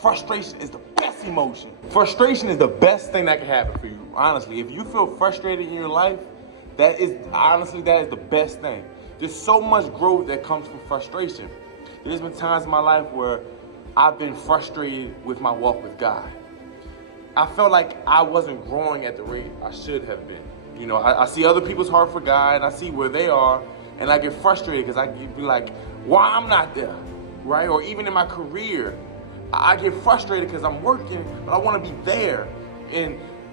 frustration is the best emotion. Frustration is the best thing that can happen for you, honestly. If you feel frustrated in your life, that is the best thing. There's so much growth that comes from frustration. There's been times in my life where I've been frustrated with my walk with God. I felt like I wasn't growing at the rate I should have been. You know, I see other people's heart for God, and I see where they are, and I get frustrated because I be like, why I'm not there, right? Or even in my career, I get frustrated because I'm working, but I want to be there.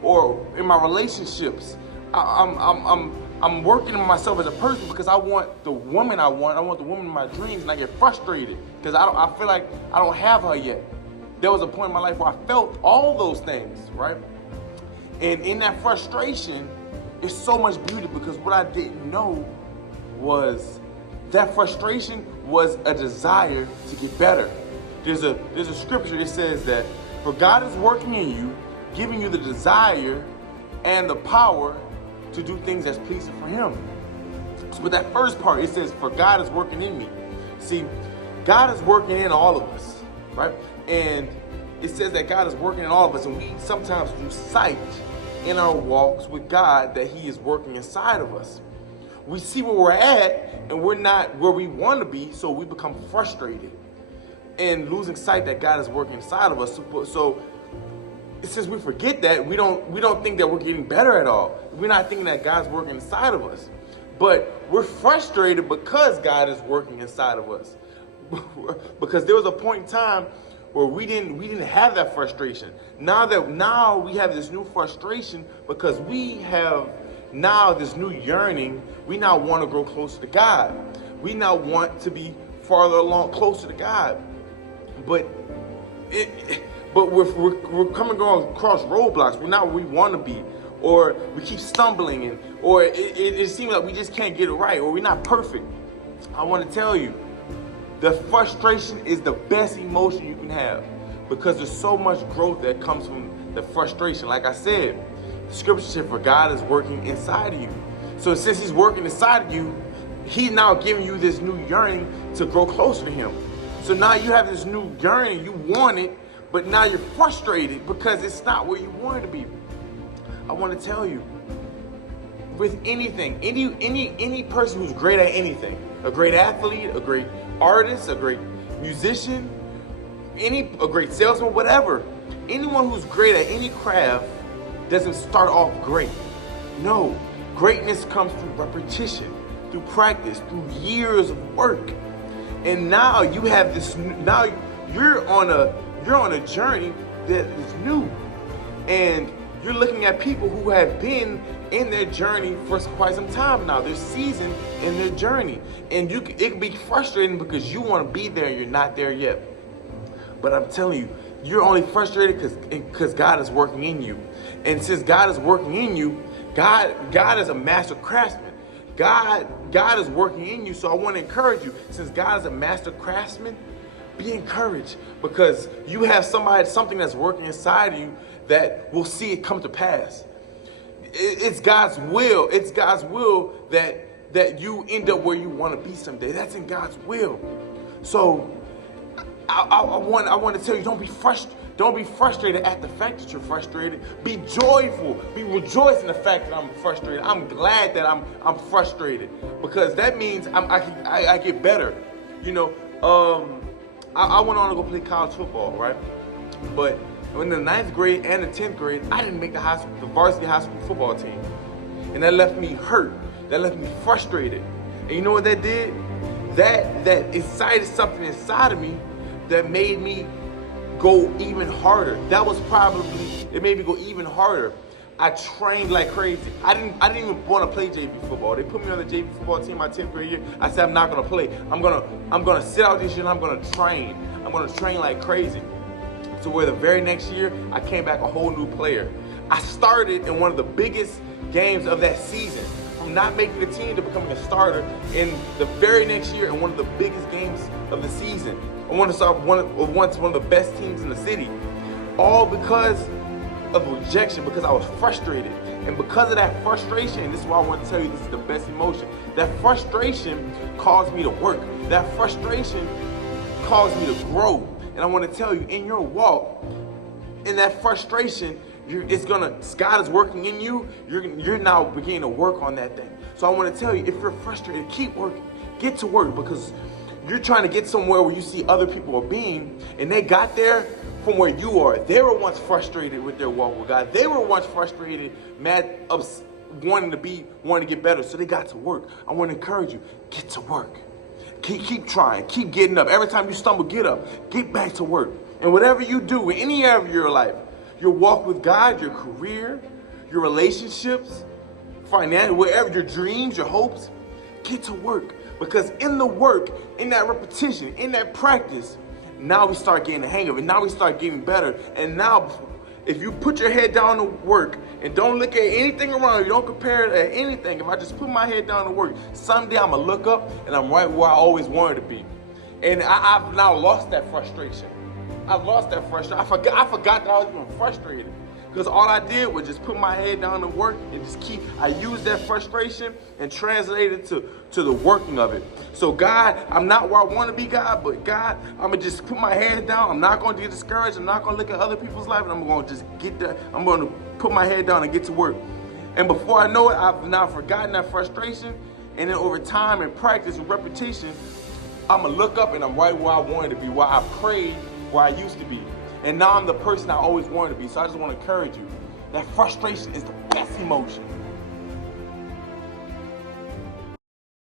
Or in my relationships, I'm working on myself as a person because I want the woman I want the woman of my dreams, and I get frustrated because I feel like I don't have her yet. There was a point in my life where I felt all those things, right? And in that frustration, it's so much beauty because what I didn't know was that frustration was a desire to get better. There's a scripture that says that for God is working in you, giving you the desire and the power to do things that's pleasing for Him. So with that first part, it says, for God is working in me. See, God is working in all of us, right? And it says that God is working in all of us, and we sometimes lose sight in our walks with God that He is working inside of us. We see where we're at, and we're not where we want to be, so we become frustrated and losing sight that God is working inside of us. So since we forget that, we don't think that we're getting better at all. We're not thinking that God's working inside of us. But we're frustrated because God is working inside of us. Because there was a point in time where we didn't have that frustration. Now we have this new frustration because we have now this new yearning. We now want to grow closer to God. We now want to be farther along, closer to God. But we're coming across roadblocks. We're not where we want to be, or we keep stumbling, or it seems like we just can't get it right, or we're not perfect. I want to tell you, the frustration is the best emotion you can have because there's so much growth that comes from the frustration. Like I said, the scripture said, for God is working inside of you. So since He's working inside of you, He's now giving you this new yearning to grow closer to Him. So now you have this new yearning, you want it, but now you're frustrated because it's not where you want it to be. I want to tell you, with anything, any person who's great at anything, a great athlete, a great artist, a great musician, a great salesman, whatever, anyone who's great at any craft doesn't start off great. No, greatness comes through repetition, through practice, through years of work. And now you have this. Now you're on a journey that is new, and you're looking at people who have been in their journey for quite some time now. They're seasoned in their journey, and it can be frustrating because you want to be there and you're not there yet. But I'm telling you, you're only frustrated because God is working in you, and since God is working in you, God is a master craftsman. God is working in you, so I want to encourage you. Since God is a master craftsman, be encouraged because you have something that's working inside of you that will see it come to pass. It's God's will. It's God's will that you end up where you want to be someday. That's in God's will. So I want to tell you, don't be frustrated at the fact that you're frustrated. Be joyful. Be rejoiced in the fact that I'm frustrated. I'm glad that I'm frustrated because that means I get better. You know, I went on to go play college football, right? But in the 9th grade and the 10th grade, I didn't make the varsity high school football team, and that left me hurt. That left me frustrated. And you know what that did? That incited something inside of me that made me go even harder. It made me go even harder. I trained like crazy. I didn't even want to play JV football. They put me on the JV football team my 10th grade year. I said I'm not gonna play. I'm gonna sit out this year and I'm gonna train. I'm gonna train like crazy. So where the very next year I came back a whole new player. I started in one of the biggest games of that season. From not making the team to becoming a starter in the very next year in one of the biggest games of the season. I want to start one of the best teams in the city. All because of rejection, because I was frustrated. And because of that frustration, and this is why I want to tell you this is the best emotion, that frustration caused me to work. That frustration caused me to grow. And I want to tell you, in your walk, in that frustration, God is working in you. You're now beginning to work on that thing. So I want to tell you, if you're frustrated, keep working. Get to work, because you're trying to get somewhere where you see other people are being, and they got there from where you are. They were once frustrated with their walk with God. They were once frustrated, mad, wanting to get better. So they got to work. I want to encourage you, get to work. Keep trying, keep getting up. Every time you stumble, get up, get back to work. And whatever you do in any area of your life, your walk with God, your career, your relationships, financial, whatever, your dreams, your hopes, get to work. Because in the work, in that repetition, in that practice, now we start getting the hang of it. Now we start getting better. And now, if you put your head down to work and don't look at anything around you, don't compare it to anything. If I just put my head down to work, someday I'm going to look up and I'm right where I always wanted to be. And I've now lost that frustration. I've lost that frustration. I forgot that I was even frustrated. Because all I did was just put my head down to work and I used that frustration and translated it to the working of it. So God, I'm not where I want to be, God, but God, I'm going to just put my head down. I'm not going to get discouraged. I'm not going to look at other people's life, and I'm going to just I'm going to put my head down and get to work. And before I know it, I've now forgotten that frustration. And then over time and practice and repetition, I'm going to look up and I'm right where I wanted to be, where I prayed, where I used to be. And now I'm the person I always wanted to be. So I just want to encourage you. That frustration is the best emotion.